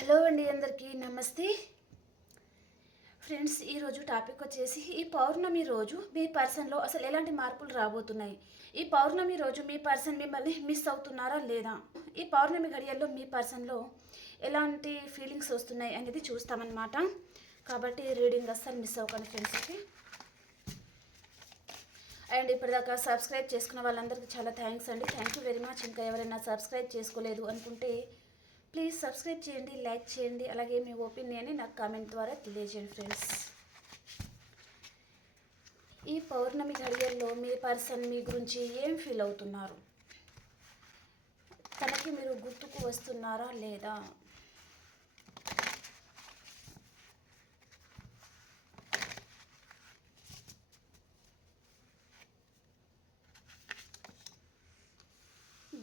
Hello అండి, అందరికీ నమస్తే ఫ్రెండ్స్. ఈరోజు టాపిక్ వచ్చేసి ఈ పౌర్ణమి రోజు మీ పర్సన్లో అసలు ఎలాంటి మార్పులు రాబోతున్నాయి. ఈ పౌర్ణమి రోజు మీ పర్సన్ మిమ్మల్ని మిస్ అవుతున్నారా లేదా, ఈ పౌర్ణమి గడియల్లో మీ పర్సన్లో ఎలాంటి ఫీలింగ్స్ వస్తున్నాయి అనేది చూస్తామన్నమాట. కాబట్టి రీడింగ్ అస్సలు మిస్ అవ్వకండి ఫ్రెండ్స్. ఓకే, అండ్ ఇప్పటిదాకా సబ్స్క్రైబ్ చేసుకున్న వాళ్ళందరికీ చాలా థ్యాంక్స్ అండి. Thank you very much. ఇంకా ఎవరైనా సబ్స్క్రైబ్ చేసుకోలేదు అనుకుంటే ప్లీజ్ సబ్స్క్రైబ్ చేయండి, లైక్ చేయండి, అలాగే మీ ఒపీనియన్ని నాకు కామెంట్ ద్వారా తెలియజేయండి ఫ్రెండ్స్. ఈ పౌర్ణమి గడియల్లో మీ పర్సన్ మీ గురించి ఏం ఫీల్ అవుతున్నారు, తనకి మీరు గుర్తుకు వస్తున్నారా లేదా,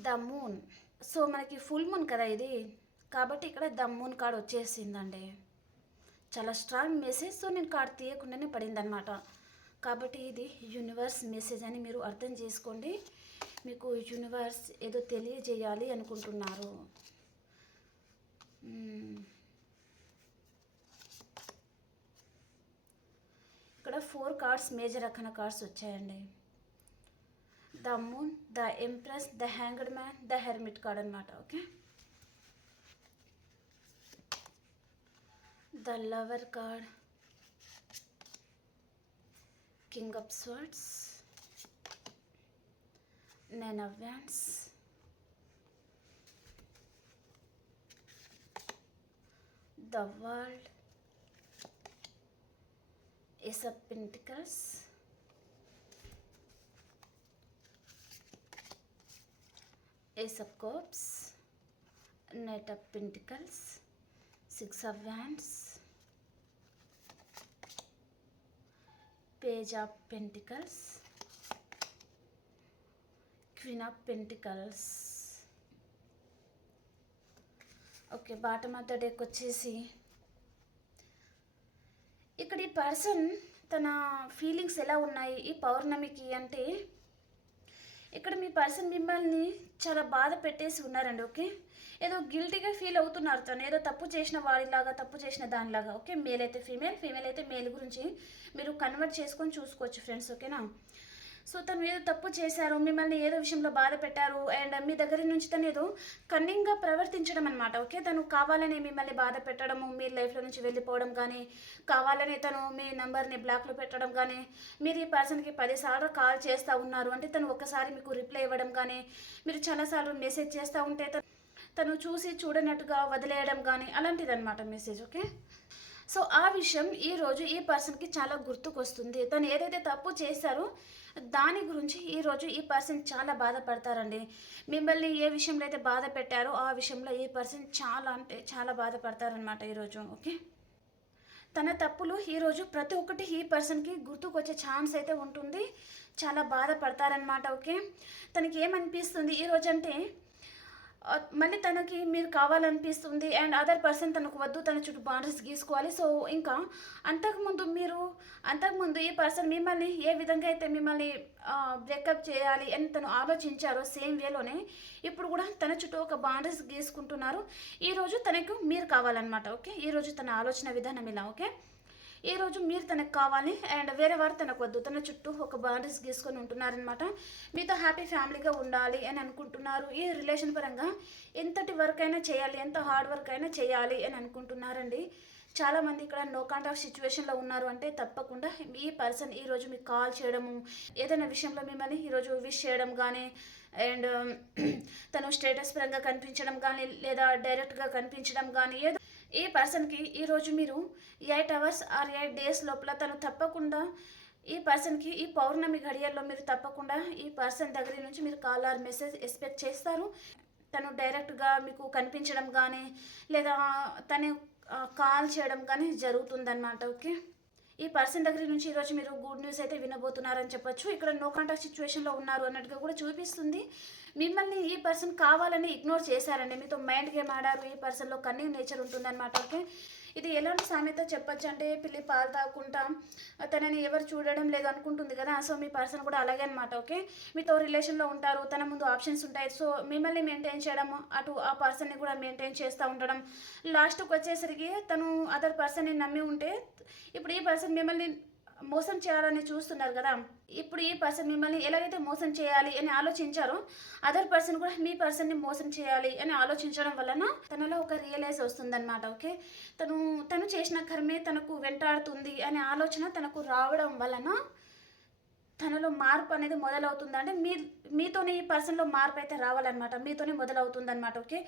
ద మూన్. సో మనకి ఫుల్ మూన్ కదా ఇది, కాబట్టి ఇక్కడ ద మూన్ కార్డ్ వచ్చేసిందండి. చాలా స్ట్రాంగ్ మెసేజ్. సో నేను కార్డ్ తీయకుండానే పడిందనమాట. కాబట్టి ఇది యూనివర్స్ మెసేజ్ అని మీరు అర్థం చేసుకోండి. మీకు యూనివర్స్ ఏదో తెలియజేయాలి అనుకుంటున్నారు. ఇక్కడ 4 కార్డ్స్ మేజర్ రకన కార్డ్స్ వచ్చాయండి. The moon, the empress, the hanged man, the hermit card అనమాట. Okay, the lover card, king of swords, nine of wands, the world, ace of pentacles, Ace of Cups, Knight of Pentacles, Six of Wands, Page of Pentacles, Queen of Pentacles. Okay, bottom of the deck వచ్చేసి ఇక్కడ ఈ person తన feelings ఎలా ఉన్నాయి ఈ పౌర్ణమికి అంటే, ఇక్కడ మీ పర్సన్ మిమ్మల్ని చాలా బాధ పెట్టేసి ఉన్నారండి. ఓకే, ఏదో గిల్టీగా ఫీల్ అవుతున్నారు. తను ఏదో తప్పు చేసిన వాడిలాగా, తప్పు చేసిన దానిలాగా. ఓకే, మేల్ అయితే ఫీమేల్, ఫీమేల్ అయితే మేల్ గురించి మీరు కన్వర్ట్ చేసుకొని చూసుకోవచ్చు ఫ్రెండ్స్. ఓకేనా, సో తను ఏదో తప్పు చేశారు, మిమ్మల్ని ఏదో విషయంలో బాధ పెట్టారు, అండ్ మీ దగ్గర నుంచి తను ఏదో కన్నింగ్గా ప్రవర్తించడం అనమాట. ఓకే, తను కావాలని మిమ్మల్ని బాధ పెట్టడము, మీ లైఫ్లో నుంచి వెళ్ళిపోవడం కానీ, కావాలని తను మీ నెంబర్ని బ్లాక్లో పెట్టడం కానీ, మీరు ఈ పర్సన్కి 10 సార్లు కాల్ చేస్తూ ఉన్నారు అంటే తను ఒక్కసారి మీకు రిప్లై ఇవ్వడం కానీ, మీరు చాలాసార్లు మెసేజ్ చేస్తూ ఉంటే తను చూసి చూడనట్టుగా వదిలేయడం కానీ, అలాంటిదన్నమాట మెసేజ్. ఓకే, సో ఆ విషయం ఈరోజు ఈ పర్సన్కి చాలా గుర్తుకొస్తుంది. తను ఏదైతే తప్పు చేశారో దాని గురించి ఈరోజు ఈ పర్సన్ చాలా బాధపడతారండి. మిమ్మల్ని ఏ విషయంలో అయితే బాధ పెట్టారో ఆ విషయంలో ఈ పర్సన్ చాలా అంటే చాలా బాధపడతారనమాట ఈరోజు. ఓకే, తన తప్పులు ఈరోజు ప్రతి ఒక్కటి ఈ పర్సన్కి గుర్తుకొచ్చే ఛాన్స్ అయితే ఉంటుంది. చాలా బాధపడతారనమాట. ఓకే, తనకి ఏమనిపిస్తుంది ఈరోజు అంటే, మళ్ళీ తనకి మీరు కావాలనిపిస్తుంది, అండ్ అదర్ పర్సన్ తనకు వద్దు, తన చుట్టూ బౌండరీస్ గీసుకోవాలి. సో ఇంకా అంతకుముందు ఈ పర్సన్ మిమ్మల్ని ఏ విధంగా అయితే మిమ్మల్ని బ్రేకప్ చేయాలి అని తను ఆలోచించారో సేమ్ వేలోనే ఇప్పుడు కూడా తన చుట్టూ ఒక బౌండరీస్ గీసుకుంటున్నారు. ఈరోజు తనకు మీరు కావాలన్నమాట. ఓకే, ఈరోజు తన ఆలోచన విధానం ఇలా. ఓకే, ఈరోజు మీరు తనకు కావాలి, అండ్ వేరే వారు తనకు వద్దు, తన చుట్టూ ఒక బౌండరీస్ గీసుకొని ఉంటున్నారనమాట. మీతో హ్యాపీ ఫ్యామిలీగా ఉండాలి అని అనుకుంటున్నారు. ఈ రిలేషన్ పరంగా ఎంతటి వర్క్ అయినా చేయాలి, ఎంత హార్డ్ వర్క్ అయినా చేయాలి అని అనుకుంటున్నారండి. చాలామంది ఇక్కడ నో కాంటాక్ట్ సిచ్యువేషన్లో ఉన్నారు అంటే తప్పకుండా ఈ పర్సన్ ఈరోజు మీకు కాల్ చేయడము, ఏదైనా విషయంలో మిమ్మల్ని ఈరోజు విష్ చేయడం కానీ, అండ్ తను స్టేటస్ పరంగా కనిపించడం కానీ, లేదా డైరెక్ట్గా కనిపించడం కానీ, ఏదో ఈ పర్సన్కి ఈరోజు మీరు 8 అవర్స్ ఆర్ 8 డేస్ లోపల తను తప్పకుండా ఈ పర్సన్కి ఈ పౌర్ణమి గడియల్లో మీరు తప్పకుండా ఈ పర్సన్ దగ్గర నుంచి మీరు కాల్ ఆర్ మెసేజ్ ఎక్స్పెక్ట్ చేస్తారు. తను డైరెక్ట్గా మీకు కనిపించడం కానీ, లేదా తను కాల్ చేయడం కానీ జరుగుతుందన్నమాట. ఓకే, ఈ పర్సన్ దగ్గర నుంచి ఈరోజు మీరు గుడ్ న్యూస్ అయితే వినబోతున్నారని చెప్పొచ్చు. ఇక్కడ నో కాంటాక్ట్ సిచ్యువేషన్లో ఉన్నారు అన్నట్టుగా కూడా చూపిస్తుంది. మిమ్మల్ని ఈ పర్సన్ కావాలని ఇగ్నోర్ చేశారండి, మీతో మైండ్ గేమ్ ఆడారు. ఈ పర్సన్లో కన్నింగ్ నేచర్ ఉంటుందన్నమాట. ఓకే, ఇది ఎలాంటి సామెత చెప్పొచ్చు అంటే, పిల్లి పాలు తాగుకుంటా తనని ఎవరు చూడడం లేదు అనుకుంటుంది కదా. సో మీ పర్సన్ కూడా అలాగే అనమాట. ఓకే, మీతో రిలేషన్లో ఉంటారు, తన ముందు ఆప్షన్స్ ఉంటాయి. సో మిమ్మల్ని మెయింటైన్ చేయడం, అటు ఆ పర్సన్ని కూడా మెయింటైన్ చేస్తూ ఉండడం, లాస్ట్కి వచ్చేసరికి తను అదర్ పర్సన్ని నమ్మి ఉంటే ఇప్పుడు ఈ పర్సన్ మిమ్మల్ని మోసం చేయాలని చూస్తున్నారు కదా. ఇప్పుడు ఈ పర్సన్ మిమ్మల్ని ఎలాగైతే మోసం చేయాలి అని ఆలోచించారో, అదర్ పర్సన్ కూడా మీ పర్సన్ని మోసం చేయాలి అని ఆలోచించడం వలన తనలో ఒక రియలైజ్ వస్తుందన్నమాట. ఓకే, తను చేసిన కర్మే తనకు వెంటాడుతుంది అనే ఆలోచన తనకు రావడం వలన తనలో మార్పు అనేది మొదలవుతుంది. అంటే మీతోనే ఈ పర్సన్లో మార్పు అయితే రావాలన్నమాట, మీతోనే మొదలవుతుంది అనమాట. ఓకే,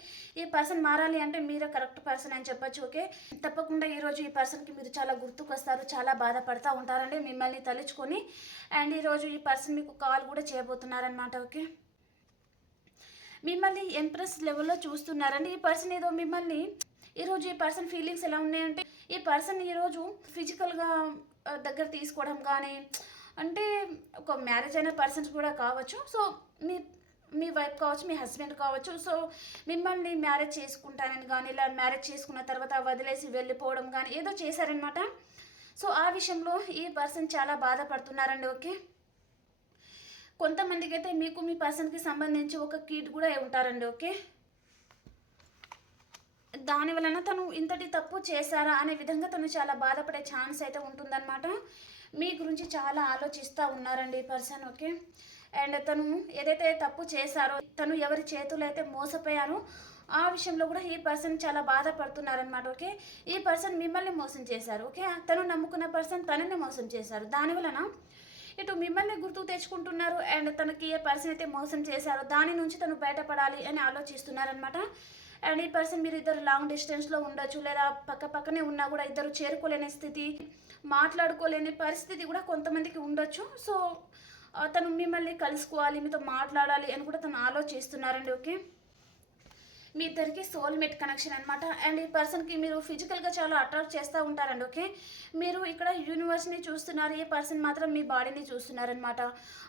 ఈ పర్సన్ మారాలి అంటే మీరే కరెక్ట్ పర్సన్ అని చెప్పొచ్చు. ఓకే, తప్పకుండా ఈరోజు ఈ పర్సన్కి మీరు చాలా గుర్తుకొస్తారు, చాలా బాధపడతా ఉంటారండి మిమ్మల్ని తలుచుకొని. అండ్ ఈరోజు ఈ పర్సన్ మీకు కాల్ కూడా చేయబోతున్నారనమాట. ఓకే, మిమ్మల్ని ఎంప్రెస్ లెవెల్లో చూస్తున్నారండి ఈ పర్సన్. ఏదో మిమ్మల్ని ఈరోజు ఈ పర్సన్ ఫీలింగ్స్ ఎలా ఉన్నాయంటే, ఈ పర్సన్ ఈరోజు ఫిజికల్గా దగ్గర తీసుకోవడం కానీ, అంటే ఒక మ్యారేజ్ అయిన పర్సన్స్ కూడా కావచ్చు. సో మీ మీ వైఫ్ కావచ్చు, మీ హస్బెండ్ కావచ్చు. సో మిమ్మల్ని మ్యారేజ్ చేసుకుంటానని కానీ, ఇలా మ్యారేజ్ చేసుకున్న తర్వాత వదిలేసి వెళ్ళిపోవడం కానీ ఏదో చేశారనమాట. సో ఆ విషయంలో ఈ పర్సన్ చాలా బాధపడుతున్నారండి. ఓకే, కొంతమందికి అయితే మీకు మీ పర్సన్కి సంబంధించి ఒక కిడ్ కూడా ఉంటారండి. ఓకే, దాని వలన తను ఇంతటి తప్పు చేశారా అనే విధంగా తను చాలా బాధపడే ఛాన్స్ అయితే ఉంటుందన్నమాట. మీ గురించి చాలా ఆలోచిస్తూ ఉన్నారండి ఈ పర్సన్. ఓకే, అండ్ తను ఏదైతే తప్పు చేశారో, తను ఎవరి చేతులు అయితే మోసపోయారో ఆ విషయంలో కూడా ఈ పర్సన్ చాలా బాధపడుతున్నారనమాట. ఓకే, ఈ పర్సన్ మిమ్మల్ని మోసం చేశారు. ఓకే, తను నమ్ముకున్న పర్సన్ తనని మోసం చేశారు. దానివలన ఇటు మిమ్మల్ని గుర్తుకు తెచ్చుకుంటున్నారు, అండ్ తనకి ఏ పర్సన్ అయితే మోసం చేశారో దాని నుంచి తను బయటపడాలి అని ఆలోచిస్తున్నారనమాట. అండ్ ఈ పర్సన్ మీరు ఇద్దరు లాంగ్ డిస్టెన్స్లో ఉండొచ్చు, లేదా పక్కనే ఉన్నా కూడా ఇద్దరు చేరుకోలేని స్థితి, మాట్లాడుకోలేని పరిస్థితి కూడా కొంతమందికి ఉండొచ్చు. సో తను మిమ్మల్ని కలుసుకోవాలి, మీతో మాట్లాడాలి అని కూడా తను ఆలోచిస్తున్నారండి. ఓకే, మీ ఇద్దరికి సోల్మేట్ కనెక్షన్ అనమాట. అండ్ ఈ పర్సన్కి మీరు ఫిజికల్గా చాలా అట్రాక్ట్ చేస్తూ ఉంటారండి. ఓకే, మీరు ఇక్కడ యూనివర్స్ని చూస్తున్నారు, ఈ పర్సన్ మాత్రం మీ బాడీని చూస్తున్నారనమాట.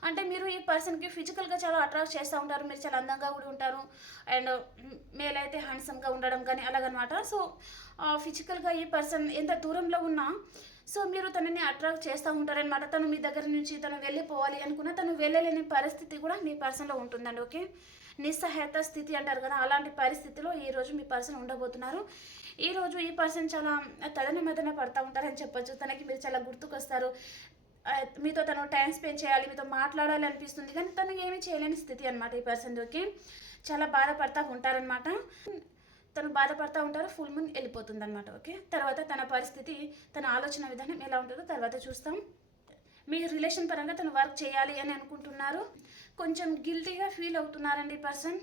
అంటే మీరు ఈ పర్సన్కి ఫిజికల్గా చాలా అట్రాక్ట్ చేస్తూ ఉంటారు, మీరు చాలా అందంగా కూడా ఉంటారు, అండ్ మేల్ అయితే హ్యాండ్సమ్గా ఉండడం కానీ అలాగనమాట. సో ఫిజికల్గా ఈ పర్సన్ ఎంత దూరంలో ఉన్నా సో మీరు తనని అట్రాక్ట్ చేస్తూ ఉంటారనమాట. తను మీ దగ్గర నుంచి తను వెళ్ళిపోవాలి అనుకున్నా తను వెళ్ళలేని పరిస్థితి కూడా మీ పర్సన్లో ఉంటుందండి. ఓకే, నిస్సహాయత స్థితి అంటారు కదా, అలాంటి పరిస్థితిలో ఈరోజు మీ పర్సన్ ఉండబోతున్నారు. ఈరోజు ఈ పర్సన్ చాలా మదన పడుతూ ఉంటారని చెప్పొచ్చు. తనకి మీరు చాలా గుర్తుకొస్తారు, మీతో తను టైం స్పెండ్ చేయాలి, మీతో మాట్లాడాలి అనిపిస్తుంది, కానీ తను ఏమీ చేయలేని స్థితి అనమాట ఈ పర్సన్. ఓకే, చాలా బాధపడుతూ ఉంటారనమాట. తను బాధపడుతూ ఉంటారు, ఫుల్ మూన్ వెళ్ళిపోతుంది అనమాట. ఓకే, తర్వాత తన పరిస్థితి, తన ఆలోచన విధానం ఎలా ఉంటుందో తర్వాత చూస్తాం. మీ రిలేషన్ పరంగా తను వర్క్ చేయాలి అని అనుకుంటున్నారు, కొంచెం గిల్టీగా ఫీల్ అవుతున్నారండి ఈ పర్సన్.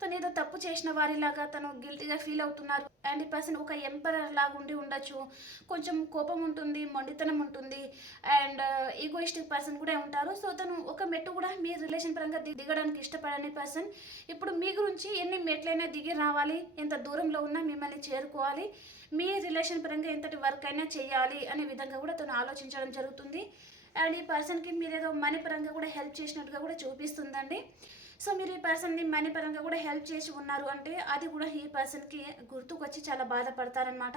తను ఏదో తప్పు చేసిన వారిలాగా తను గిల్టీగా ఫీల్ అవుతున్నారు. అండ్ ఈ పర్సన్ ఒక ఎంపరర్ లాగా ఉండి ఉండొచ్చు, కొంచెం కోపం ఉంటుంది, మొండితనం ఉంటుంది, అండ్ ఈగోయిస్టిక్ పర్సన్ కూడా ఉంటారు. సో తను ఒక మెట్టు కూడా మీ రిలేషన్ పరంగా దిగడానికి ఇష్టపడని పర్సన్ ఇప్పుడు మీ గురించి ఎన్ని మెట్లైనా దిగి రావాలి, ఎంత దూరంలో ఉన్నా మిమ్మల్ని చేరుకోవాలి, మీ రిలేషన్ పరంగా ఎంతటి వర్క్ అయినా చేయాలి అనే విధంగా కూడా తను ఆలోచించడం జరుగుతుంది. అండ్ ఈ పర్సన్కి మీరు ఏదో మనీ పరంగా కూడా హెల్ప్ చేసినట్టుగా కూడా చూపిస్తుందండి. సో మీరు ఈ పర్సన్ని మనీ పరంగా కూడా హెల్ప్ చేసి ఉన్నారు అంటే అది కూడా ఈ పర్సన్కి గుర్తుకొచ్చి చాలా బాధపడతారనమాట.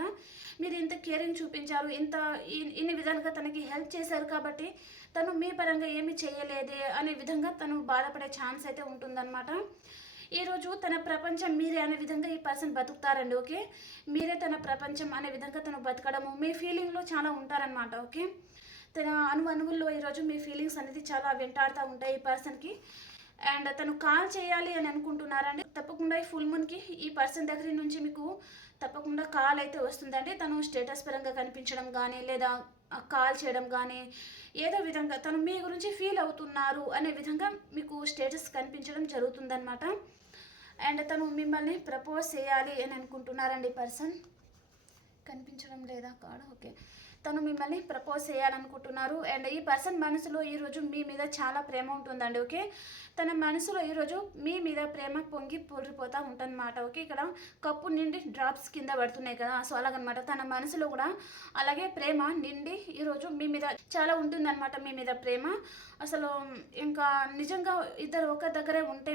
మీరు ఇంత కేరింగ్ చూపించారు, ఇన్ని విధాలుగా తనకి హెల్ప్ చేశారు కాబట్టి తను మీ పరంగా ఏమీ చేయలేదే అనే విధంగా తను బాధపడే ఛాన్స్ అయితే ఉంటుందన్నమాట. ఈరోజు తన ప్రపంచం మీరే అనే విధంగా ఈ పర్సన్ బతుకుతారండి. ఓకే, మీరే తన ప్రపంచం అనే విధంగా తను బతకడము, మీ ఫీలింగ్లో చాలా ఉంటారనమాట. ఓకే, తన అణువుల్లో ఈరోజు మీ ఫీలింగ్స్ అనేది చాలా వెంటాడుతూ ఉంటాయి ఈ పర్సన్కి. అండ్ తను కాల్ చేయాలి అని అనుకుంటున్నారండి, తప్పకుండా ఈ ఫుల్ మూన్కి ఈ పర్సన్ దగ్గర నుంచి మీకు తప్పకుండా కాల్ అయితే వస్తుందండి. తను స్టేటస్ పరంగా కనిపించడం కానీ, లేదా కాల్ చేయడం కానీ, ఏదో విధంగా తను మీ గురించి ఫీల్ అవుతున్నారు అనే విధంగా మీకు స్టేటస్ కనిపించడం జరుగుతుందన్నమాట. అండ్ తను మిమ్మల్ని ప్రపోజ్ చేయాలి అని అనుకుంటున్నారండి పర్సన్. కనిపించడం లేదా కాడ. ఓకే, తను మిమ్మల్ని ప్రపోజ్ చేయాలనుకుంటున్నారు. అండ్ ఈ పర్సన్ మనసులో ఈరోజు మీ మీద చాలా ప్రేమ ఉంటుందండి. ఓకే, తన మనసులో ఈరోజు మీ మీద ప్రేమ పొంగి పొరిపోతూ ఉంటుందన్నమాట. ఓకే, ఇక్కడ కప్పు నిండి డ్రాప్స్ కింద పడుతున్నాయి కదా, సో అలాగనమాట. తన మనసులో కూడా అలాగే ప్రేమ నిండి ఈరోజు మీ మీద చాలా ఉంటుందన్నమాట. మీ మీద ప్రేమ అసలు ఇంకా నిజంగా ఇద్దరు ఒక దగ్గరే ఉంటే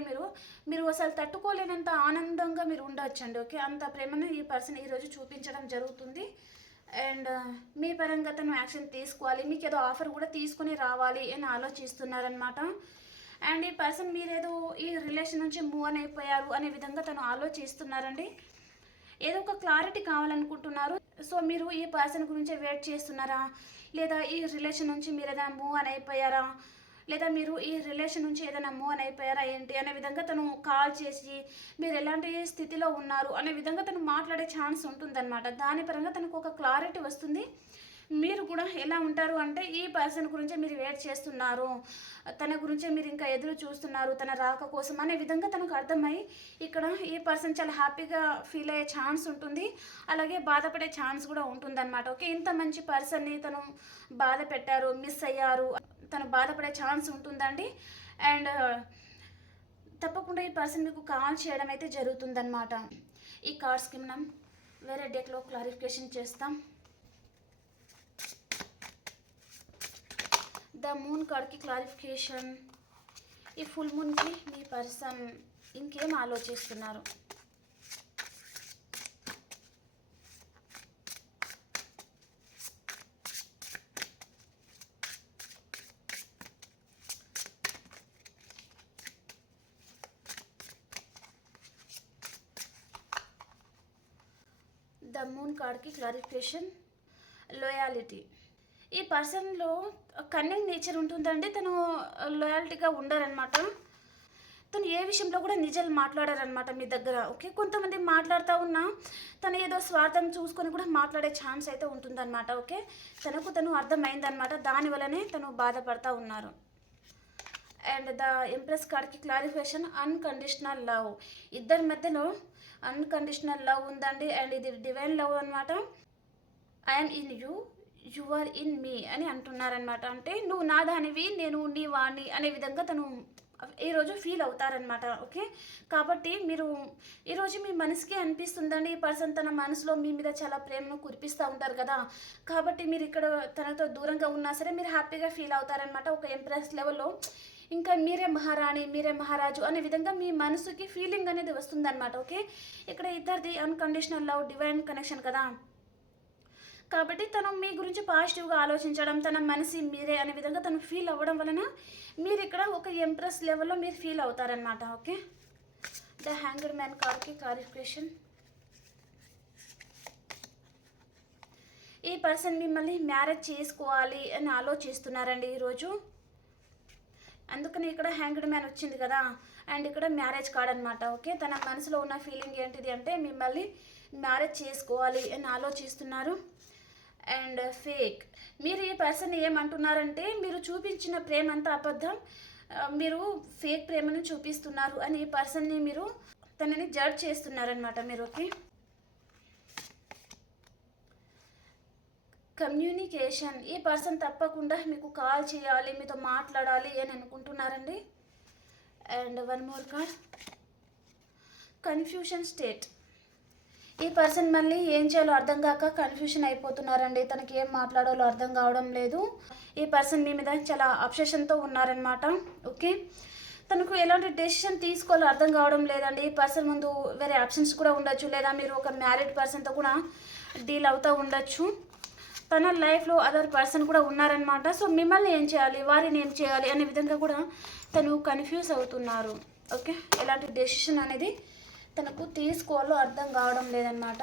మీరు అసలు తట్టుకోలేనంత ఆనందంగా మీరు ఉండవచ్చండి. ఓకే, అంత ప్రేమను ఈ పర్సన్ ఈరోజు చూపించడం జరుగుతుంది. అండ్ మీ పరంగా తను యాక్షన్ తీసుకోవాలి, మీకు ఏదో ఆఫర్ కూడా తీసుకుని రావాలి అని ఆలోచిస్తున్నారనమాట. అండ్ ఈ పర్సన్ మీరేదో ఈ రిలేషన్ నుంచి మూవ్ అని అయిపోయారు అనే విధంగా తను ఆలోచిస్తున్నారండి. ఏదో ఒక క్లారిటీ కావాలనుకుంటున్నారు. సో మీరు ఈ పర్సన్ గురించి వెయిట్ చేస్తున్నారా, లేదా ఈ రిలేషన్ నుంచి మీరు ఏదైనా మూవ్ అని అయిపోయారా, లేదా మీరు ఈ రిలేషన్ నుంచి ఏదైనా మూవ్ అని అయిపోయారా ఏంటి అనే విధంగా తను కాల్ చేసి మీరు ఎలాంటి స్థితిలో ఉన్నారు అనే విధంగా తను మాట్లాడే ఛాన్స్ ఉంటుందన్నమాట. దాని పరంగా తనకు ఒక క్లారిటీ వస్తుంది. మీరు కూడా ఎలా ఉంటారు అంటే ఈ పర్సన్ గురించే మీరు వెయిట్ చేస్తున్నారు, తన గురించే మీరు ఇంకా ఎదురు చూస్తున్నారు తన రాక కోసం అనే విధంగా తనకు అర్థమై ఇక్కడ ఈ పర్సన్ చాలా హ్యాపీగా ఫీల్ అయ్యే ఛాన్స్ ఉంటుంది, అలాగే బాధపడే ఛాన్స్ కూడా ఉంటుందన్నమాట. ఓకే, ఇంత మంచి పర్సన్ని తను బాధ పెట్టారు, మిస్ అయ్యారు, తను బాధపడే ఛాన్స్ ఉంటుందండి. అండ్ తప్పకుండా ఈ పర్సన్ మీకు కాల్ చేయడం అయితే జరుగుతుందన్నమాట. ఈ కార్డ్స్కి మనం వేరే డేట్లో క్లారిఫికేషన్ చేస్తాం. ద మూన్ కార్డ్కి క్లారిఫికేషన్. ఈ ఫుల్ మూన్కి మీ పర్సన్ ఇంకేం ఆలోచిస్తున్నారు? ద మూన్ కార్డ్కి క్లారిఫికేషన్. లాయాలిటీ. ఈ పర్సన్లో కన్నింగ్ నేచర్ ఉంటుందండి. తను లాయాలిటీగా ఉండరనమాట. తను ఏ విషయంలో కూడా నిజాలు మాట్లాడారనమాట మీ దగ్గర. ఓకే, కొంతమంది మాట్లాడుతూ ఉన్నా తను ఏదో స్వార్థం చూసుకొని కూడా మాట్లాడే ఛాన్స్ అయితే ఉంటుందన్నమాట. ఓకే, తను అర్థమైందనమాట, దానివల్లనే తను బాధపడతా ఉన్నారు. అండ్ ద ఎంప్రెస్ కార్డ్కి క్లారిఫికేషన్. Unconditional love. ఇద్దరి మధ్యలో అన్కండిషనల్ లవ్ ఉందండి. అండ్ ఇది డివైన్ లవ్ అనమాట. I'm in you, you are in me అని అంటున్నారనమాట. అంటే నువ్వు నా దానివి, నేను నీ వాణ్ణి అనే విధంగా తను ఈరోజు ఫీల్ అవుతారనమాట. ఓకే, కాబట్టి మీరు ఈరోజు మీ మనసుకి అనిపిస్తుందండి ఈ పర్సన్ తన మనసులో మీ మీద చాలా ప్రేమను కురిపిస్తూ ఉంటారు కదా, కాబట్టి మీరు ఇక్కడ తనతో దూరంగా ఉన్నా సరే మీరు హ్యాపీగా ఫీల్ అవుతారనమాట. ఒక ఎంప్రెస్ లెవెల్లో ఇంకా మీరే మహారాణి, మీరే మహారాజు అనే విధంగా మీ మనసుకి ఫీలింగ్ అనేది వస్తుందన్నమాట. ఓకే, ఇక్కడ ఇద్దరిది అన్కండిషనల్ లవ్, డివైన్ కనెక్షన్ కదా, కాబట్టి తను మీ గురించి పాజిటివ్గా ఆలోచించడం, తన మనసు మీరే అనే విధంగా తను ఫీల్ అవ్వడం వలన మీరు ఇక్కడ ఒక ఎంప్రెస్ లెవెల్లో మీరు ఫీల్ అవుతారనమాట. ఓకే, ద హ్యాంగర్ మ్యాన్ కార్డ్కి క్లారిఫికేషన్. ఈ పర్సన్ మిమ్మల్ని మ్యారేజ్ చేసుకోవాలి అని ఆలోచిస్తున్నారండి ఈరోజు. అందుకని ఇక్కడ హ్యాంగ్డ్ మ్యాన్ వచ్చింది కదా, అండ్ ఇక్కడ మ్యారేజ్ కార్డ్ అనమాట. ఓకే, తన మనసులో ఉన్న ఫీలింగ్ ఏంటిది అంటే మిమ్మల్ని మ్యారేజ్ చేసుకోవాలి అని ఆలోచిస్తున్నారు. And fake. మీరు ఈ పర్సన్ ఏమంటున్నారంటే మీరు చూపించిన ప్రేమ అంతా అబద్ధం, మీరు ఫేక్ ప్రేమను చూపిస్తున్నారు అని ఈ పర్సన్ని మీరు తనని జడ్జ్ చేస్తున్నారనమాట మీరు. Okay, communication. ఈ పర్సన్ తప్పకుండా మీకు కాల్ చేయాలి, మీతో మాట్లాడాలి అని అనుకుంటున్నారండి. And one more card, confusion state. ఈ పర్సన్ మళ్ళీ ఏం చేయాలో అర్థం కాక కన్ఫ్యూషన్ అయిపోతున్నారండి. తనకి ఏం మాట్లాడాలో అర్థం కావడం లేదు. ఈ పర్సన్ మీ మీద చాలా అబ్సెషన్తో ఉన్నారనమాట. ఓకే, తనకు ఎలాంటి డెసిషన్ తీసుకోవాలో అర్థం కావడం లేదండి. ఈ పర్సన్ ముందు వేరే ఆప్షన్స్ కూడా ఉండొచ్చు, లేదా మీరు ఒక మ్యారీడ్ పర్సన్తో కూడా డీల్ అవుతూ ఉండొచ్చు. తన లైఫ్లో అదర్ పర్సన్ కూడా ఉన్నారనమాట. సో మిమ్మల్ని ఏం చేయాలి, వారిని ఏం చేయాలి అనే విధంగా కూడా తను కన్ఫ్యూజ్ అవుతున్నారు. ఓకే, ఎలాంటి డెసిషన్ అనేది తనకు తీసుకోవాలో అర్థం కావడం లేదనమాట.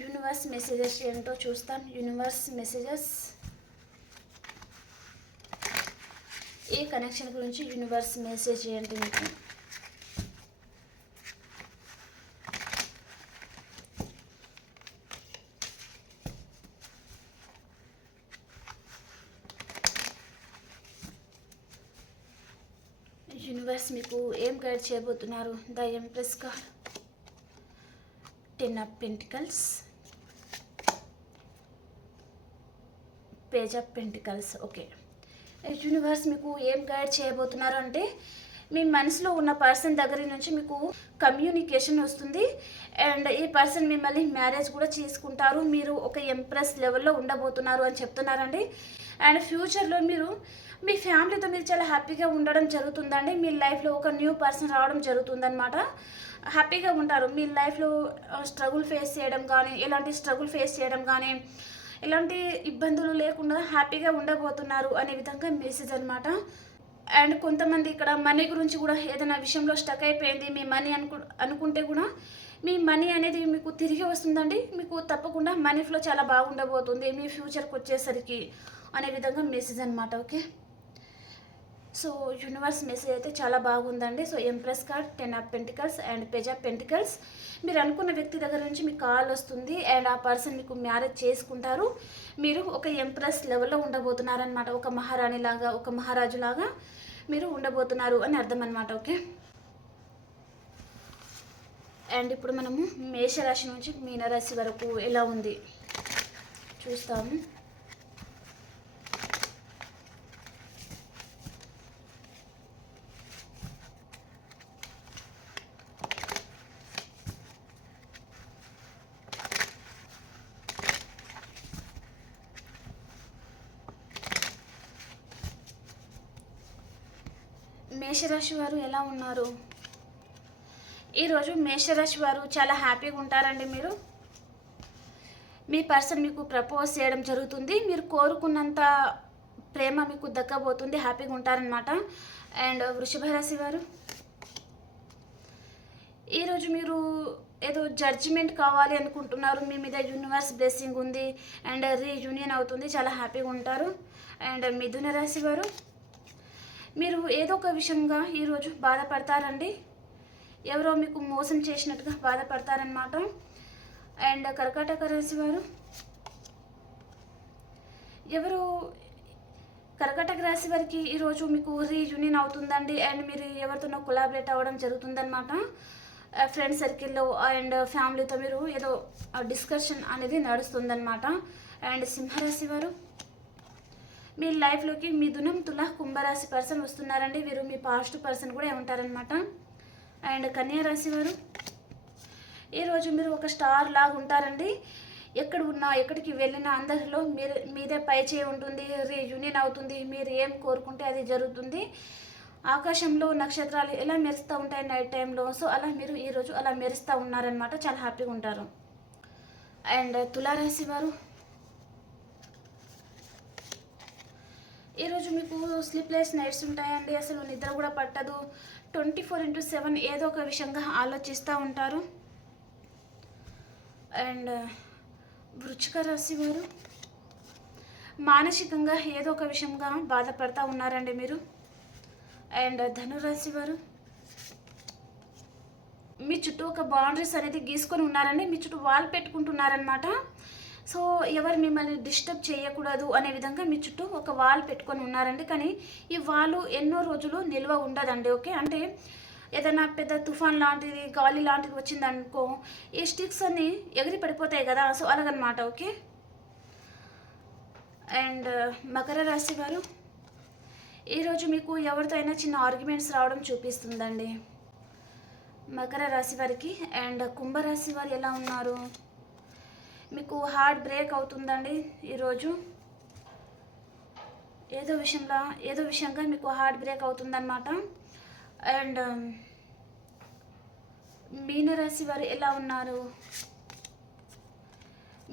యూనివర్స్ మెసేజెస్ ఏంటో చూస్తాం. యూనివర్స్ మెసేజెస్, ఏ కనెక్షన్ గురించి యూనివర్స్ మెసేజ్ ఏంటి మీకు? యూనివర్స్ మీకు ఏం గైడ్ చేయబోతున్నారు? The empress card, ten of pentacles, page of pentacles. Okay, universe మీకు ఏం గైడ్ చేయబోతున్నారు అంటే మీ మనసులో ఉన్న పర్సన్ దగ్గర నుంచి మీకు కమ్యూనికేషన్ వస్తుంది అండ్ ఈ పర్సన్ మిమ్మల్ని మ్యారేజ్ కూడా చేసుకుంటారు. మీరు ఒక ఎంప్రెస్ లెవెల్లో ఉండబోతున్నారు అని చెప్తున్నారండి. అండ్ ఫ్యూచర్లో మీరు మీ ఫ్యామిలీతో మీరు చాలా హ్యాపీగా ఉండడం జరుగుతుందండి. మీ లైఫ్లో ఒక న్యూ పర్సన్ రావడం జరుగుతుందన్నమాట. హ్యాపీగా ఉంటారు. మీ లైఫ్లో స్ట్రగుల్ ఫేస్ చేయడం కానీ, ఎలాంటి స్ట్రగుల్ ఫేస్ చేయడం కానీ, ఎలాంటి ఇబ్బందులు లేకుండా హ్యాపీగా ఉండబోతున్నారు అనే విధంగా మెసేజ్ అనమాట. అండ్ కొంతమంది ఇక్కడ మనీ గురించి కూడా ఏదైనా విషయంలో స్టక్ అయిపోయింది మీ మనీ అనుకుంటే కూడా మీ మనీ అనేది మీకు తిరిగి వస్తుందండి. మీకు తప్పకుండా మనీ ఫ్లో చాలా బాగుండబోతుంది మీ ఫ్యూచర్కి వచ్చేసరికి అనే విధంగా మెసేజ్ అనమాట. ఓకే, సో యూనివర్స్ మెసేజ్ అయితే చాలా బాగుందండి. So empress card, ten of pentacles and page of pentacles. మీరు అనుకున్న వ్యక్తి దగ్గర నుంచి మీకు కాల్ వస్తుంది అండ్ ఆ పర్సన్ మీకు మ్యారేజ్ చేసుకుంటారు. మీరు ఒక ఎంప్రెస్ లెవెల్లో ఉండబోతున్నారనమాట. ఒక మహారాణి లాగా, ఒక మహారాజు లాగా మీరు ఉండబోతున్నారు అని అర్థం అనమాట. ఓకే, అండ్ ఇప్పుడు మనము మేషరాశి నుంచి మీనరాశి వరకు ఎలా ఉంది చూస్తాము. మేషరాశి వారు ఎలా ఉన్నారు? ఈరోజు మేషరాశి వారు చాలా హ్యాపీగా ఉంటారండి. మీ పర్సన్ మీకు ప్రపోజ్ చేయడం జరుగుతుంది. మీరు కోరుకున్నంత ప్రేమ మీకు దక్కబోతుంది. హ్యాపీగా ఉంటారనమాట. అండ్ వృషభ రాశి వారు ఈరోజు మీరు ఏదో జడ్జిమెంట్ కావాలి అనుకుంటున్నారు. మీ మీద యూనివర్స్ బ్లెస్సింగ్ ఉంది అండ్ రీయూనియన్ అవుతుంది. చాలా హ్యాపీగా ఉంటారు. అండ్ మిథున రాశి వారు మీరు ఏదో ఒక విషయంగా ఈరోజు బాధపడతారండి. ఎవరో మీకు మోసం చేసినట్టుగా బాధపడతారనమాట. అండ్ కర్కాటక రాశి వారు కర్కాటక రాశి వారికి ఈరోజు మీకు రీయూనియన్ అవుతుందండి. అండ్ మీరు ఎవరితోనో కొలాబరేట్ అవ్వడం జరుగుతుందన్నమాట. ఫ్రెండ్ సర్కిల్లో అండ్ ఫ్యామిలీతో మీరు ఏదో డిస్కషన్ అనేది నడుస్తుందన్నమాట. అండ్ సింహరాశి వారు మీ లైఫ్లోకి మిథునం, తుల, కుంభరాశి పర్సన్ వస్తున్నారండి. వీరు మీ పాస్ట్ పర్సన్ కూడా ఉంటారనమాట. అండ్ కన్యా రాశి వారు ఈరోజు మీరు ఒక స్టార్ లాగా ఉంటారండి. ఎక్కడికి వెళ్ళినా అందరిలో మీదే పై చేయి ఉంటుంది. రీయూనియన్ అవుతుంది. మీరు ఏం కోరుకుంటే అది జరుగుతుంది. ఆకాశంలో నక్షత్రాలు ఎలా మెరుస్తూ ఉంటాయి నైట్ టైంలో, సో అలా మీరు ఈరోజు అలా మెరుస్తూ ఉన్నారనమాట. చాలా హ్యాపీగా ఉంటారు. అండ్ తులారాశి వారు ఈరోజు మీకు స్లీప్లెస్ నైట్స్ ఉంటాయండి. అసలు నిద్ర కూడా పట్టదు. 24/7 ఏదో ఒక విషయంగా ఆలోచిస్తూ ఉంటారు. అండ్ వృశ్చిక రాశి వారు మానసికంగా ఏదో ఒక విషయంగా బాధపడుతూ ఉన్నారండి మీరు. అండ్ ధనురాశి వారు మీ చుట్టూ ఒక బౌండరీస్ అనేది గీసుకొని ఉన్నారండి. మీ చుట్టూ వాల్ పెట్టుకుంటున్నారనమాట. సో ఎవరు మిమ్మల్ని డిస్టర్బ్ చేయకూడదు అనే విధంగా మీ చుట్టూ ఒక వాల్ పెట్టుకొని ఉన్నారండి. కానీ ఈ వాల్ ఎన్నో రోజులు నిల్వ ఉండదండి. ఓకే, అంటే ఏదైనా పెద్ద తుఫాన్ లాంటిది, గాలి లాంటిది వచ్చిందనుకో ఈ స్టిక్స్ అన్నీ ఎగిరి పడిపోతాయి కదా, సో అలాగనమాట. ఓకే, అండ్ మకర రాశి వారు ఈరోజు మీకు ఎవరితో అయినా చిన్న ఆర్గ్యుమెంట్స్ రావడం చూపిస్తుందండి మకర రాశి వారికి. అండ్ కుంభరాశి వారు ఎలా ఉన్నారు? మీకు హార్ట్ బ్రేక్ అవుతుందండి ఈరోజు. ఏదో విషయంగా మీకు హార్ట్ బ్రేక్ అవుతుందన్నమాట. అండ్ మీనరాశి వారు ఎలా ఉన్నారు?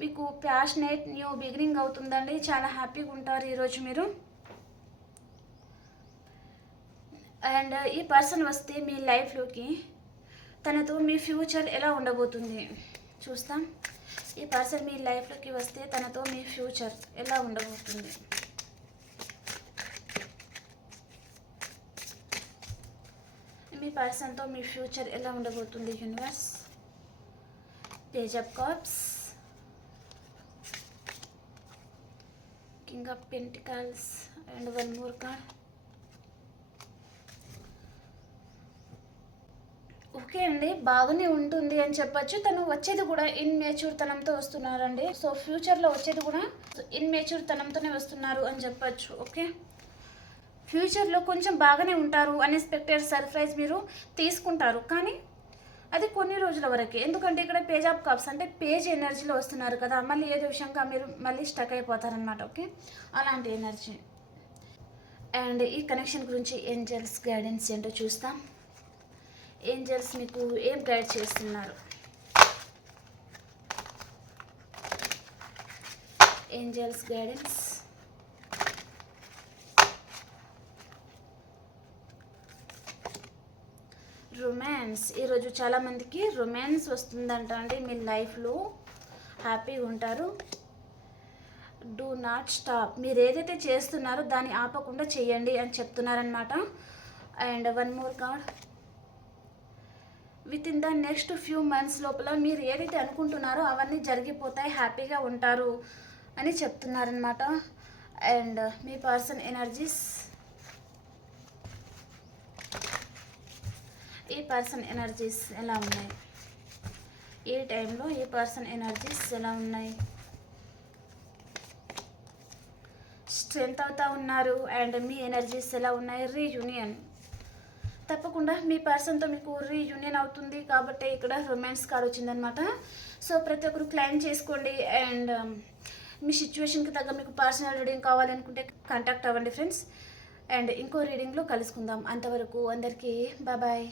మీకు ప్యాషనేట్ న్యూ బిగినింగ్ అవుతుందండి. చాలా హ్యాపీగా ఉంటారు ఈరోజు మీరు. అండ్ ఈ పర్సన్ వస్తే మీ లైఫ్లోకి తనతో మీ ఫ్యూచర్ ఎలా ఉండబోతుంది చూస్తాం. ఈ పర్సన్ మీ లైఫ్లోకి వస్తే తనతో మీ ఫ్యూచర్ ఎలా ఉండబోతుంది? మీ పర్సన్తో మీ ఫ్యూచర్ ఎలా ఉండబోతుంది universe? Page of cups, king of pentacles and one more card. Okay అండి, బాగానే ఉంటుంది అని చెప్పొచ్చు. తను వచ్చేది కూడా ఇన్మేచ్యూర్ తనంతో వస్తున్నారండి. సో ఫ్యూచర్లో వచ్చేది కూడా ఇన్మేచ్యూర్ తనంతోనే వస్తున్నారు అని చెప్పొచ్చు. ఓకే, ఫ్యూచర్లో కొంచెం బాగానే ఉంటారు. అన్ఎక్స్పెక్టెడ్ సర్ప్రైజ్ మీరు తీసుకుంటారు, కానీ అది కొన్ని రోజుల వరకే. ఎందుకంటే ఇక్కడ పేజ్ ఆఫ్ కప్స్ అంటే పేజ్ ఎనర్జీలో వస్తున్నారు కదా, మళ్ళీ ఏదో విషయంగా మీరు మళ్ళీ స్టక్ అయిపోతారనమాట. ఓకే, అలాంటి ఎనర్జీ. అండ్ ఈ కనెక్షన్ గురించి ఏంజల్స్ గైడెన్స్ ఏంటో చూస్తాం. ఏంజల్స్ మీకు ఏం గైడ్ చేస్తున్నారు? Angels guidance. రొమాన్స్. ఈరోజు చాలామందికి రొమాన్స్ వస్తుందంట అండి. మీ లైఫ్లో హ్యాపీగా ఉంటారు. Do not stop. మీరు ఏదైతే చేస్తున్నారో దాన్ని ఆపకుండా చేయండి అని చెప్తున్నారనమాట. And one more card. With in the next few months లోపల మీరు ఏదైతే అనుకుంటున్నారో అవన్నీ జరిగిపోతాయి, హ్యాపీగా ఉంటారు అని చెప్తున్నారనమాట. And me person energies. ఈ పర్సన్ ఎనర్జీస్ ఎలా ఉన్నాయి? ఈ టైంలో ఈ పర్సన్ ఎనర్జీస్ ఎలా ఉన్నాయి? స్ట్రెంత్ అవుతా ఉన్నారు. అండ్ మీ ఎనర్జీస్ ఎలా ఉన్నాయి? రీయూనియన్. తప్పకుండా మీ పర్సన్తో మీకు రీయూనియన్ అవుతుంది కాబట్టి ఇక్కడ రొమాన్స్ కార్డ్ వచ్చిందనమాట. సో ప్రతి ఒక్కరు క్లైమ్ చేసుకోండి. అండ్ మీ సిచ్యువేషన్కి తగ్గ మీకు పర్సనల్ రీడింగ్ కావాలనుకుంటే కాంటాక్ట్ అవ్వండి ఫ్రెండ్స్. అండ్ ఇంకో రీడింగ్లో కలుసుకుందాం. అంతవరకు అందరికీ బాయ్.